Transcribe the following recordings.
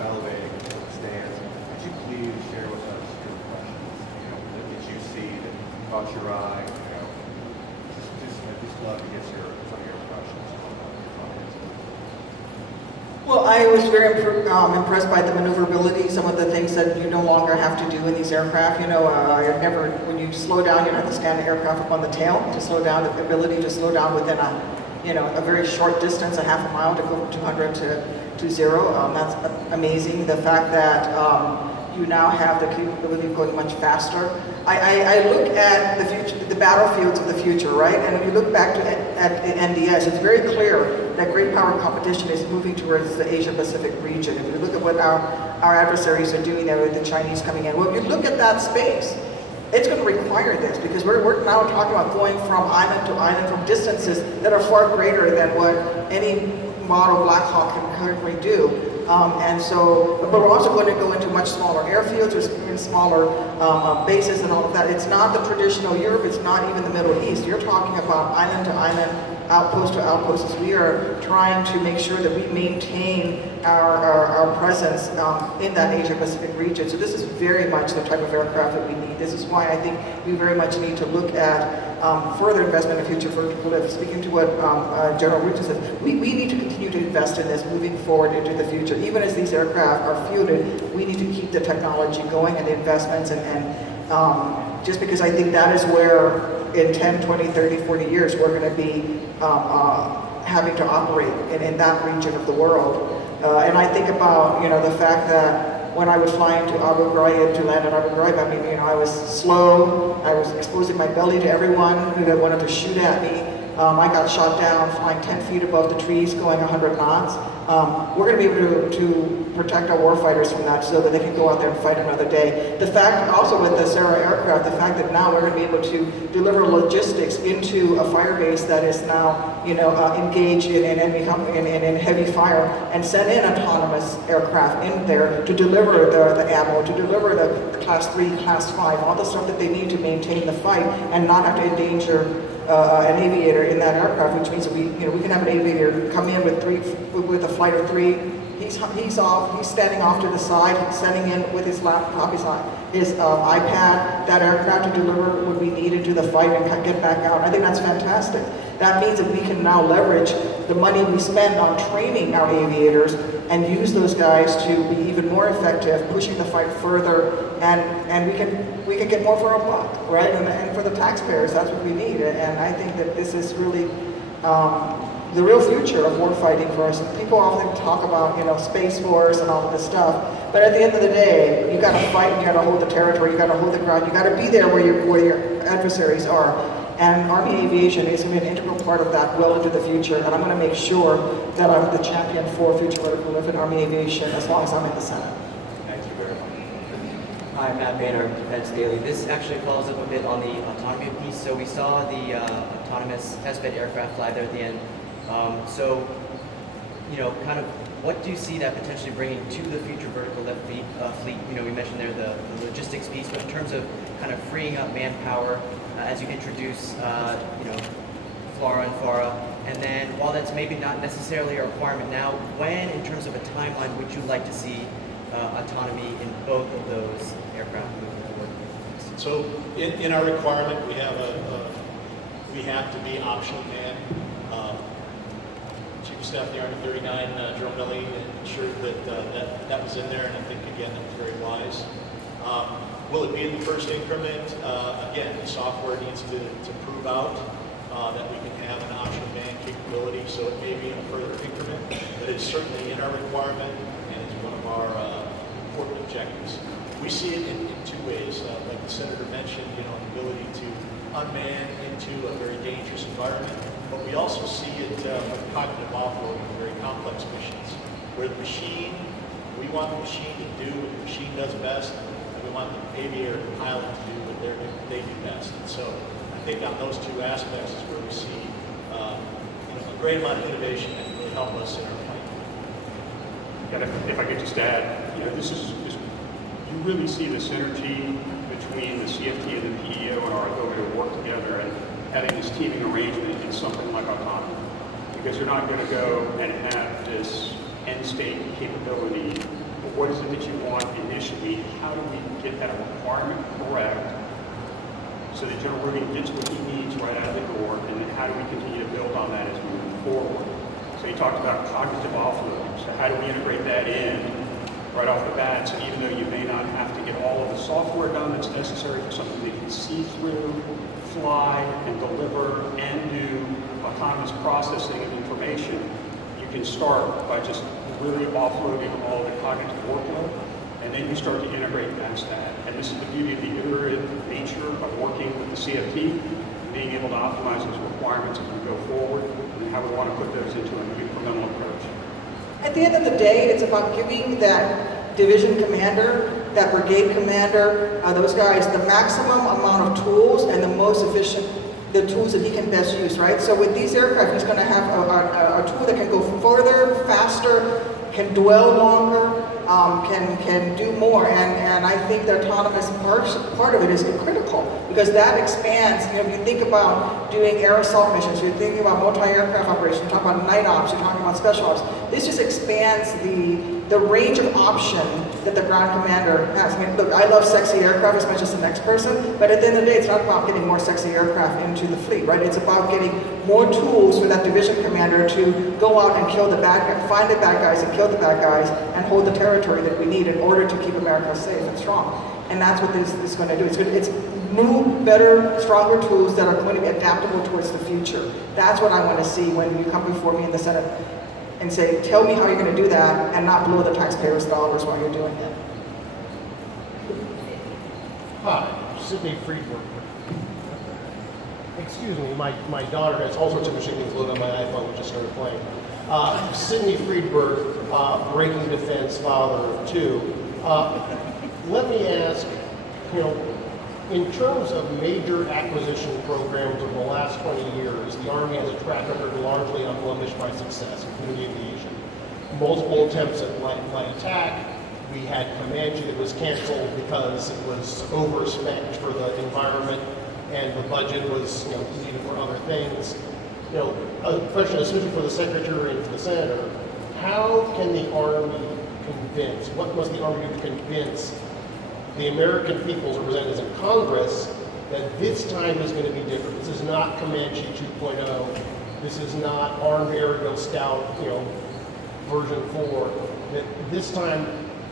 decelerating stance. Could you please share with us your impressions, that you see that caught your eye? I'd just love to get some of your impressions on your comments. Well, I was very impressed by the maneuverability, some of the things that you no longer have to do in these aircraft. When you slow down, you don't have to stand the aircraft up on the tail to slow down, the ability to slow down within a very short distance, a half a mile to go from 200 to 0. That's amazing. The fact that you now have the capability of going much faster. I look at the future, the battlefields of the future, right? And when you look back at NDS, it's very clear that great power competition is moving towards the Asia-Pacific region. If we look at what our adversaries are doing there with the Chinese coming in, well, if you look at that space, it's going to require this because we're now talking about going from island to island from distances that are far greater than what any model Black Hawk can currently do. But we're also going to go into much smaller airfields or smaller bases and all of that. It's not the traditional Europe, it's not even the Middle East. You're talking about island to island, outpost to outpost. We are trying to make sure that we maintain our presence in that Asia-Pacific region. So this is very much the type of aircraft that we need. This is why I think we very much need to look at further investment in future vertical lift. Speaking to what General Rugen says, we need to continue to invest in this moving forward into the future. Even as these aircraft are fielded, we need to keep the technology going and the investments and just because I think that is where in 10, 20, 30, 40 years we're going to be having to operate in that region of the world. And I think about the fact that when I was flying to Abu Ghraib, to land at Abu Ghraib, I was slow, I was exposing my belly to everyone who wanted to shoot at me. I got shot down flying 10 feet above the trees going 100 knots. We're going to be able to protect our warfighters from that so that they can go out there and fight another day. The fact also with the Sarah aircraft, the fact that now we're going to be able to deliver logistics into a fire base that is now engaged in enemy in heavy fire and send in autonomous aircraft in there to deliver the ammo, to deliver the class 3, class 5, all the stuff that they need to maintain the fight and not have to endanger an aviator in that aircraft, which means that we can have an aviator come in with a flight of 3. He's standing off to the side, he's standing in with his laptop, his iPad, that aircraft to deliver what we need into the fight and get back out. I think that's fantastic. That means that we can now leverage the money we spend on training our aviators and use those guys to be even more effective, pushing the fight further, and we can get more for our buck, right? And for the taxpayers, that's what we need. And I think that this is really the real future of warfighting for us. People often talk about, Space Force and all of this stuff, but at the end of the day, you got to fight and you got to hold the territory, you got to hold the ground, you got to be there where your adversaries are. And Army Aviation is going to be an integral part of that well into the future, and I'm going to make sure that I'm the champion for future vertical lift in Army Aviation as long as I'm in the Senate. Thank you very much. Hi, Matt Banner, Defense Daily. This actually follows up a bit on the autonomy piece. So we saw the autonomous testbed aircraft fly there at the end. Kind of what do you see that potentially bringing to the future vertical lift fleet? We mentioned there the logistics piece, but in terms of kind of freeing up manpower as you introduce, FLRAA and FARA, and then while that's maybe not necessarily a requirement now, when, in terms of a timeline, would you like to see autonomy in both of those aircraft moving forward? So in our requirement, we have to be optional manned. Chief of Staff of the Army 39, Jerome Belli, ensured that was in there, and I think, again, that was very wise. Will it be in the first increment? Again, the software needs to prove out that we can have an optional man capability, so it may be in a further increment, but it's certainly in our requirement, and it's one of our important objectives. We see it in two ways. Like the Senator mentioned, the ability to unman into a very dangerous environment, but we also see it with cognitive offloading in very complex missions, where the machine, we want the machine to do what the machine does best, and we want the aviator and pilot to do what they do best. And so I think on those two aspects is where we see a great amount of innovation that can really help us in our fight. And if I could just add, you really see the synergy between the CFT and the PEO and our ability to work together and having this teaming arrangement in something like autonomy. Because you're not going to go and have this end state capability what is it that you want initially? How do we get that requirement correct so that General Rugen gets what he needs right out of the door, and then how do we continue to build on that as we move forward? So you talked about cognitive offloading. So how do we integrate that in right off the bat? So even though you may not have to get all of the software done that's necessary for something that can see through, fly, and deliver, and do autonomous processing of information, you can start by just really offloading all the cognitive workload, and then you start to integrate past that. And this is the beauty of the iterative nature of working with the CFT, being able to optimize those requirements as we go forward, and how we want to put those into an incremental approach. At the end of the day, it's about giving that division commander, that brigade commander, those guys, the maximum amount of tools and the most efficient, the tools that he can best use, right? So with these aircraft, he's going to have a tool that can go further, faster, can dwell longer, can do more, and I think the autonomous part of it is critical, because that expands. You know, if you think about doing air assault missions, you're thinking about multi-aircraft operations, you're talking about night ops, you're talking about special ops. This just expands the range of option that the ground commander has. I mean, look, I love sexy aircraft as much as the next person, but at the end of the day, it's not about getting more sexy aircraft into the fleet, right? It's about getting more tools for that division commander to go out and kill the bad guys, find the bad guys and kill the bad guys, and hold the territory that we need in order to keep America safe and strong. And that's what this is going to do. It's new, better, stronger tools that are going to be adaptable towards the future. That's what I want to see when you come before me in the Senate and say, tell me how you're going to do that, and not blow the taxpayers' dollars while you're doing it. Hi, Sidney Friedberg. Excuse me, my daughter has all sorts of machine things loaded on my iPhone, which just started playing. Sidney Friedberg, Breaking Defense, father of two. Let me ask, you know, in terms of major acquisition programs over the last 20 years, the Army has a track record largely unblemished by success, including aviation. Multiple attempts at light attack. We had Comanche that was canceled because it was over-spec'd for the environment, and the budget was, you know, needed for other things. You know, a question especially for the Secretary and for the Senator: how can the Army convince? What must the Army do to convince the American people's representatives in Congress that this time is going to be different? This is not Comanche 2.0. This is not Armed Aerial Scout, you know, version 4. That this time,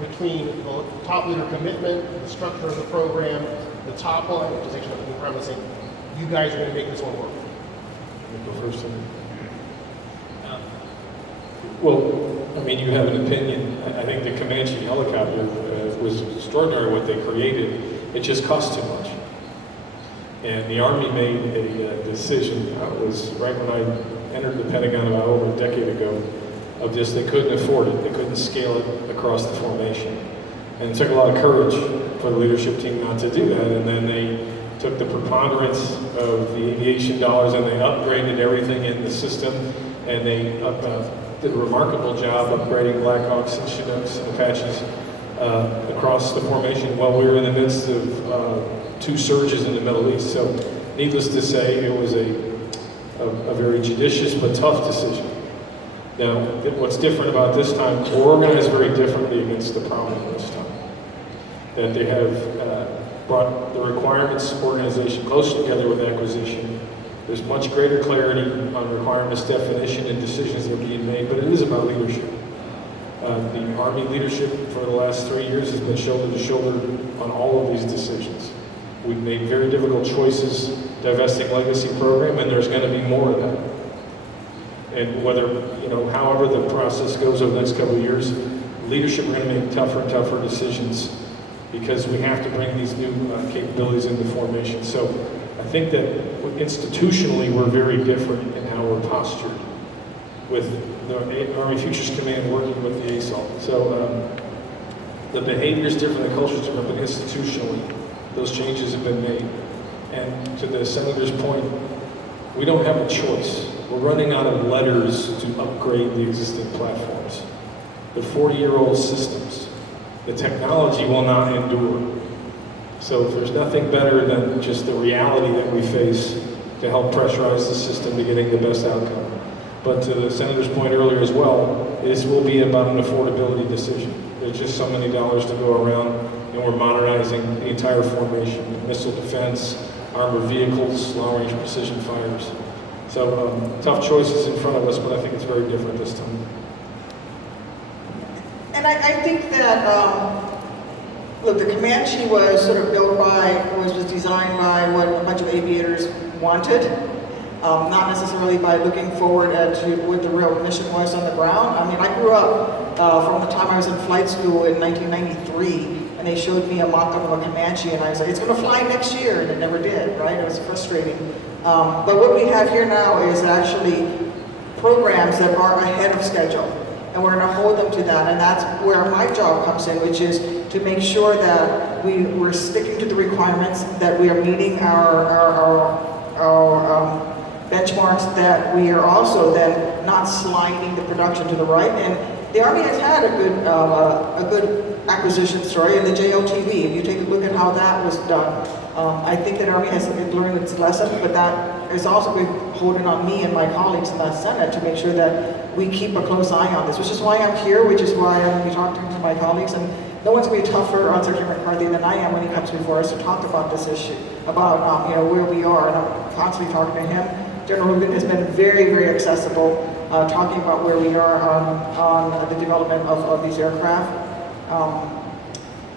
between the top leader commitment, the structure of the program, the top line, which is actually what I'm saying, you guys are going to make this one work. Go first. Well, I mean, you have an opinion. I think the Comanche helicopter was extraordinary what they created. It just cost too much. And the Army made a decision, it was right when I entered the Pentagon about over a decade ago, of just they couldn't afford it. They couldn't scale it across the formation. And it took a lot of courage for the leadership team not to do that. And then they took the preponderance of the aviation dollars and they upgraded everything in the system. And they did a remarkable job upgrading Blackhawks and Chinooks and Apaches across the formation while we were in the midst of two surges in the Middle East. So needless to say, it was a very judicious but tough decision. Now, what's different about this time, we're organized very differently against the problem this time. That they have brought the requirements organization closer together with acquisition. There's much greater clarity on requirements definition and decisions that are being made, but it is about leadership. The Army leadership for the last 3 years has been shoulder to shoulder on all of these decisions. We've made very difficult choices divesting legacy program, and there's going to be more of that. And whether, you know, however the process goes over the next couple of years, leadership are going to make tougher and tougher decisions because we have to bring these new capabilities into formation. So I think that institutionally we're very different in how we're postured with the Army Futures Command working with the ASAL. So the behavior is different, the culture is different, but institutionally those changes have been made. And to the Senator's point, we don't have a choice. We're running out of letters to upgrade the existing platforms. They're 40-year-old systems. The technology will not endure. So there's nothing better than just the reality that we face to help pressurize the system to getting the best outcome. But to the Senator's point earlier as well, this will be about an affordability decision. There's just so many dollars to go around, and we're modernizing the entire formation, missile defense, armored vehicles, long-range precision fighters. So tough choices in front of us, but I think it's very different this time. And I think that, look, the Comanche was sort of built by, was designed by what a bunch of aviators wanted, not necessarily by looking forward to what the real mission was on the ground. I mean, I grew up from the time I was in flight school in 1993, and they showed me a mock-up of a Comanche, and I was like, it's going to fly next year, and it never did, right? It was frustrating. But what we have here now is actually programs that are ahead of schedule, and we're going to hold them to that, and that's where my job comes in, which is to make sure that we're sticking to the requirements, that we are meeting our benchmarks, that we are also then not sliding the production to the right. And the Army has had a good acquisition story in the JLTV. If you take a look at how that was done, I think that Army has learned its lesson, but that is also been holding on me and my colleagues in the Senate to make sure that we keep a close eye on this, which is why I'm here, which is why I'm going to be talking to my colleagues. And no one's going to be tougher on Secretary McCarthy than I am when he comes before us to talk about this issue, about where we are. And I'm constantly talking to him. General Rugen has been very, very accessible, talking about where we are on the development of these aircraft.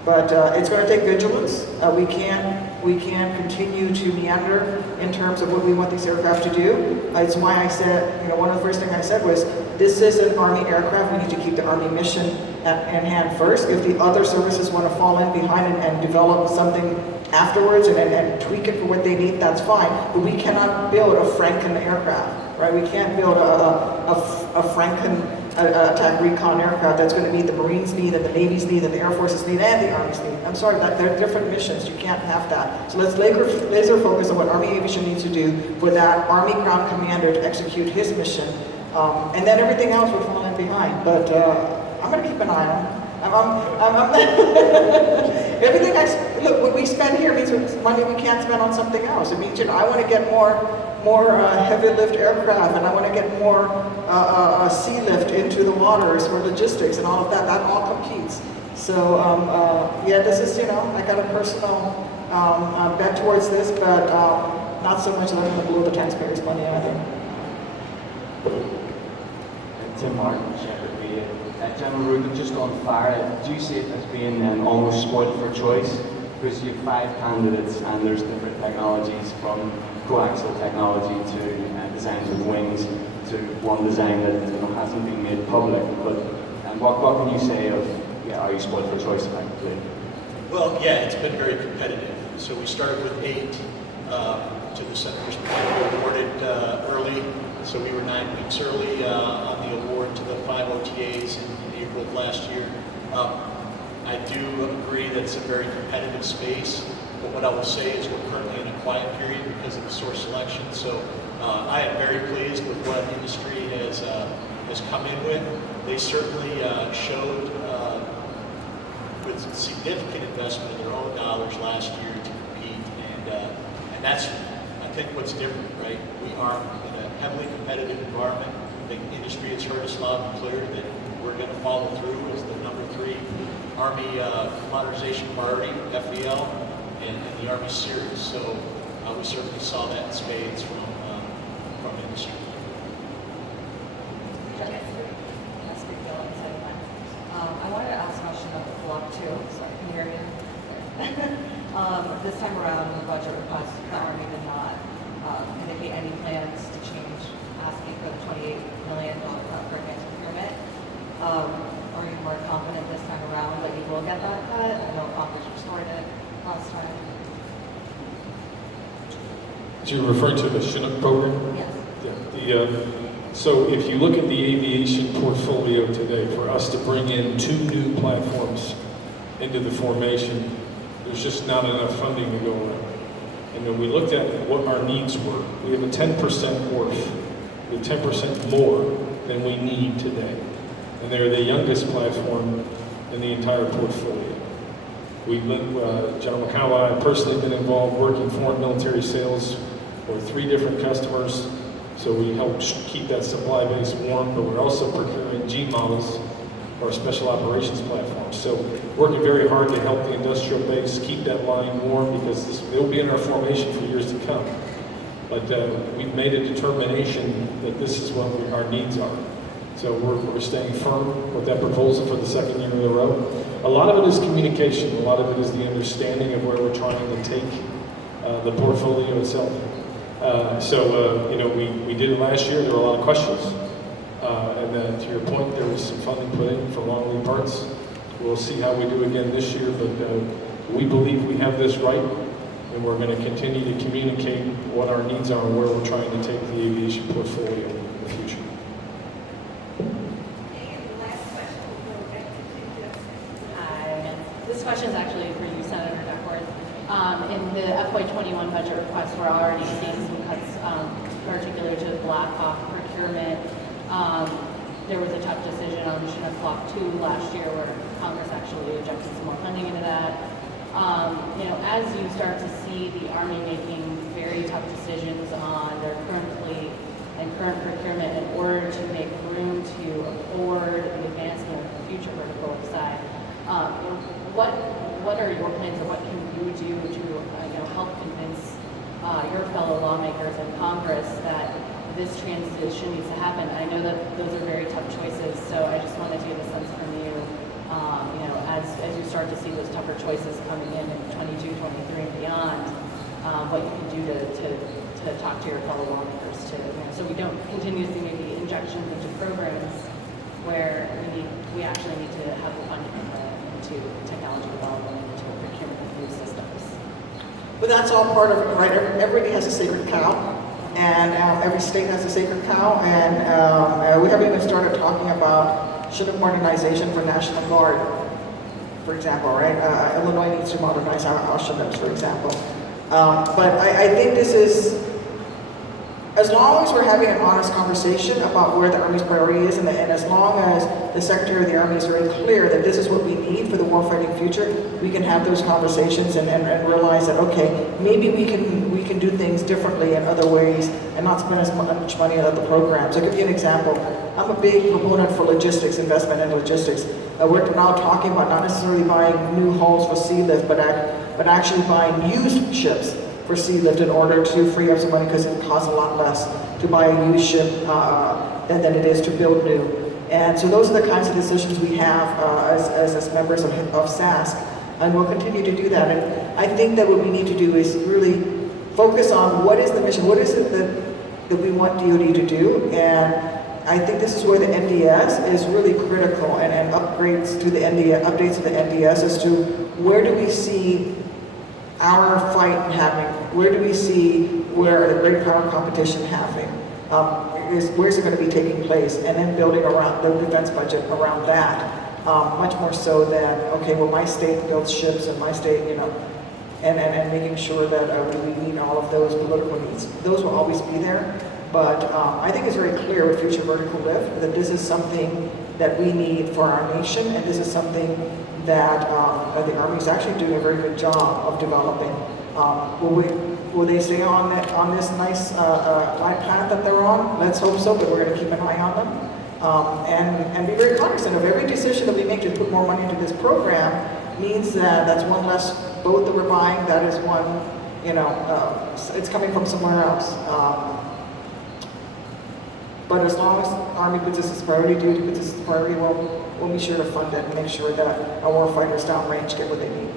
But it's going to take vigilance. We can't continue to meander in terms of what we want these aircraft to do. It's why I said, one of the first things I said was, this is an Army aircraft. We need to keep the Army mission in hand first. If the other services want to fall in behind and develop something afterwards and tweak it for what they need, that's fine. But we cannot build a Franken aircraft, right? We can't build a Franken attack recon aircraft that's going to meet the Marines' need and the Navy's need and the Air Force's need and the Army's need. I'm sorry, they're different missions. You can't have that. So let's laser focus on what Army Aviation needs to do for that Army ground commander to execute his mission. And then everything else will fall in behind. But I'm going to keep an eye on it. Everything look, what we spend here means money we can't spend on something else. It means, I want to get more heavy lift aircraft, and I want to get more sea lift into the waters for logistics and all of that. That all competes. So yeah, this is, I got a personal bet towards this, but not so much that I'm going to blow the taxpayers' money either. Tim Martin, Shepherd Media. General Rugen, just on fire, do you see it as being almost spoiled for choice? Because you have 5 candidates and there's different technologies, from coaxial technology to designs with wings to one design that hasn't been made public. But what can you say of, are you spoiled for choice effectively? Well, yeah, it's been very competitive. So we started with 8 to the Senators. We awarded early. So we were 9 weeks early on the award to the 5 OTAs in April of last year. I do agree that it's a very competitive space, but what I will say is we're currently in a quiet period because of the source selection. So I am very pleased with what industry has come in with. They certainly showed with significant investment of their own dollars last year to compete, and that's, I think, what's different, right? We are in a heavily competitive environment. The industry has heard us loud and clear that we're going to follow through as the number 3 Army modernization priority, FEL, and the Army series. So we certainly saw that in spades from industry. I wanted to ask a question about the Block 2. Sorry, can you hear me? This time around, the budget request, the Army did not indicate any plans to change asking for the $28 million cut for advanced procurement. Are you more confident this time around that you will get that cut? I know Congress restored it last time. So you're referring to the Chinook program? Yes. Yeah. So if you look at the aviation portfolio today, for us to bring in 2 new platforms into the formation, there's just not enough funding to go around. And when we looked at what our needs were, we have a 10% worth. We have 10% more than we need today. And they're the youngest platform in the entire portfolio. General McConnell and I have personally been involved working foreign military sales for 3 different customers. So we help keep that supply base warm, but we're also procuring G models our special operations platform. So working very hard to help the industrial base keep that line warm, because it will be in our formation for years to come. But we've made a determination that this is what our needs are. So we're staying firm with that proposal for the second year in a row. A lot of it is communication. A lot of it is the understanding of where we're trying to take the portfolio itself. We did it last year. There were a lot of questions. And then, to your point, there was some funding put in for long lead parts. We'll see how we do again this year, but we believe we have this right, and we're going to continue to communicate what our needs are and where we're trying to take the aviation portfolio in the future. Hi. This question is actually for you, Senator Duckworth. In the FY21 budget request, we're already seeing some cuts, particularly to Black Hawk procurement. There was a tough decision on Chinook Block 2 last year where Congress actually injected some more funding into that. As you start to see the Army making very tough decisions on their current fleet and current procurement in order to make room to afford the advancement of the future vertical side, what are your plans, or what can you do to help convince your fellow lawmakers in Congress that this transition needs to happen? I know that those are very tough choices, so I just wanted to get a sense from you, as you start to see those tougher choices coming in 22, 23, and beyond, what you can do to talk to your fellow lawmakers so we don't continuously make the injections into programs where we actually need to have the funding into technology development, into procurement of new systems. But that's all part of it, right? Everybody has a sacred cow, and every state has a sacred cow, and we haven't even started talking about Chinook modernization for National Guard, for example, right? Illinois needs to modernize our Chinooks, for example. But I think this is, as long as we're having an honest conversation about where the Army's priority is, and as long as the Secretary of the Army is very clear that this is what we need for the warfighting future, we can have those conversations and realize that, okay, maybe we can do things differently in other ways and not spend as much money on other programs. I'll give you an example. I'm a big proponent for logistics, investment in logistics. We're now talking about not necessarily buying new hulls for sea lift, but actually buying used ships for sea lift in order to free up some money, because it costs a lot less to buy a used ship than it is to build new. And so those are the kinds of decisions we have as members of SASC, and we'll continue to do that. And I think that what we need to do is really focus on what is the mission, what is it that we want DoD to do, and I think this is where the NDS is really critical, and updates to the NDS as to where do we see our fight happening, where do we see where the great power competition happening, where's it going to be taking place, and then building around the defense budget around that, much more so than, okay, well, my state builds ships and my state, and making sure that we meet all of those political needs. Those will always be there, but I think it's very clear with Future Vertical Lift that this is something that we need for our nation, and this is something that the Army is actually doing a very good job of developing. Will they stay on this nice glide path that they're on? Let's hope so, but we're going to keep an eye on them. And be very cognizant of every decision that we make to put more money into this program means that that's one less boat that we're buying, that is one, it's coming from somewhere else. But as long as Army puts this as priority, duty puts this as priority, we'll be sure to fund it and make sure that our warfighters downrange get what they need.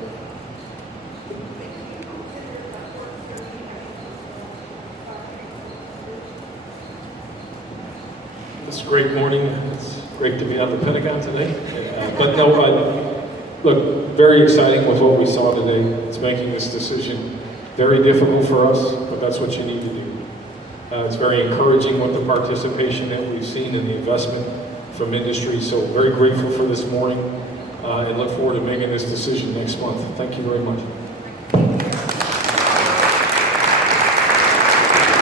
It's a great morning. It's great to be at the Pentagon today. Look, very exciting with what we saw today. It's making this decision very difficult for us, but that's what you need to do. It's very encouraging with the participation that we've seen in the investment from industry. So very grateful for this morning and look forward to making this decision next month. Thank you very much.